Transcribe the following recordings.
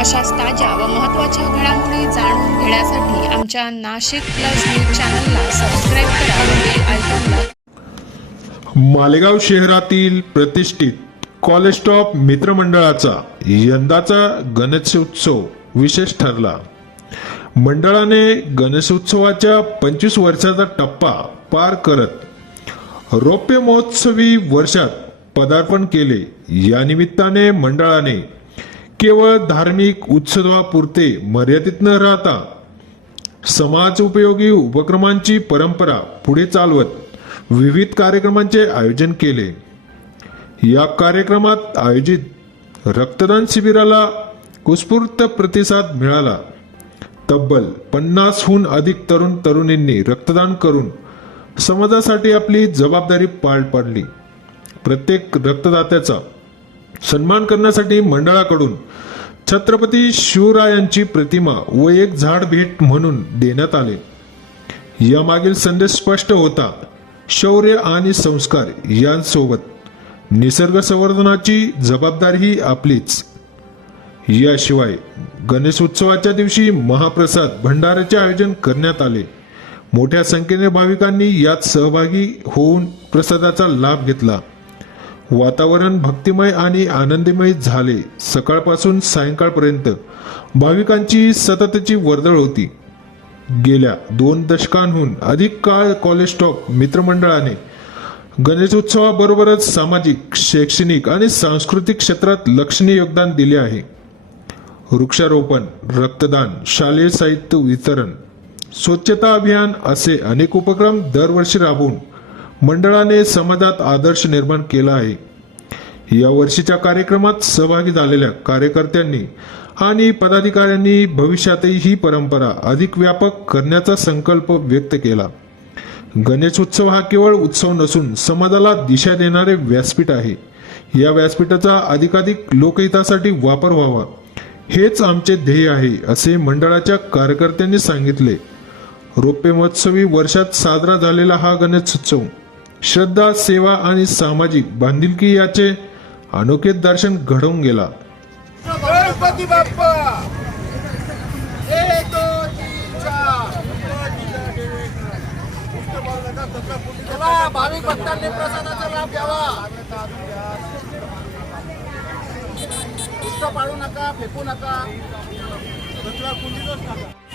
अशाच ताज्या व महत्त्वाच्या घडामोडी जाणून घेण्यासाठी आमच्या नाशिक प्लस न्यूज चॅनलला सबस्क्राईब करा मालेगाव शहरातील प्रतिष्ठित कॉलेज टॉप मित्रमंडळाचा यंदाचा गणेशोत्सव विशेष ठरला. मंडळाने गणेशोत्सवाच्या पंचवीस वर्षाचा टप्पा पार करत रौप्य महोत्सवी वर्षात पदार्पण केले. या निमित्ताने मंडळाने केवळ धार्मिक उत्सवापुरते मर्यादित न राहता समाज उपयोगी उपक्रमांची परंपरा पुढे चालवत विविध कार्यक्रमांचे आयोजन केले. या कार्यक्रमात आयोजित रक्तदान शिबिराला उत्स्फूर्त प्रतिसाद मिळाला. तब्बल पन्नासहून अधिक तरुण तरुणींनी रक्तदान करून समाजासाठी आपली जबाबदारी पार पाडली. प्रत्येक रक्तदात्याचा सन्मान करण्यासाठी मंडळाकडून छत्रपती शिवरायांची प्रतिमा व एक झाड भेट म्हणून देण्यात आले. यामागील संदेश स्पष्ट होता. शौर्य आणि संस्कार यांसोबत निसर्ग संवर्धनाची जबाबदारीही आपलीच. याशिवाय गणेश उत्सवाच्या दिवशी महाप्रसाद भंडाराचे आयोजन करण्यात आले. मोठ्या संख्येने भाविकांनी यात सहभागी होऊन प्रसादाचा लाभ घेतला. वातावरण भक्तिमय आणि आनंदमय झाले. सकाळपासून सायंकाळपर्यंत भाविकांची सततची वर्दळ होती. गेल्या दोन दशकांहून अधिक काळ कॉलेज टॉप मित्रमंडळाने गणेशोत्सवाबरोबरच सामाजिक शैक्षणिक आणि सांस्कृतिक क्षेत्रात लक्षणीय योगदान दिले आहे. वृक्षारोपण रक्तदान शालेय साहित्य वितरण स्वच्छता अभियान असे अनेक उपक्रम दरवर्षी राबवून मंडळाने समाजात आदर्श निर्माण केला आहे. या वर्षीच्या कार्यक्रमात सहभागी झालेल्या कार्यकर्त्यांनी आणि पदाधिकाऱ्यांनी भविष्यातही ही परंपरा अधिक व्यापक करण्याचा संकल्प व्यक्त केला. गणेश उत्सव हा केवळ उत्सव नसून समाजाला दिशा देणारे व्यासपीठ आहे. या व्यासपीठाचा अधिकाधिक लोकहितासाठी वापर व्हावा हेच आमचे ध्येय आहे असे मंडळाच्या कार्यकर्त्यांनी सांगितले. रोपे महोत्सवी वर्षात साजरा झालेला हा गणेशोत्सव श्रद्धा सेवा आणि सामाजिक बांधिलकी याचे अनोखे दर्शन घडवून गेला. गणपती बाप्पा! भाविक भक्तांनी प्रसादाचा लाभ घ्यावा. पाडू नका फेकू नका कचरा कुंडीतच नका.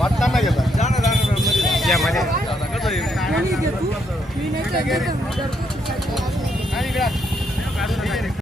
वाटताना घेता. मी नाही तर घेतो, मी धरतो.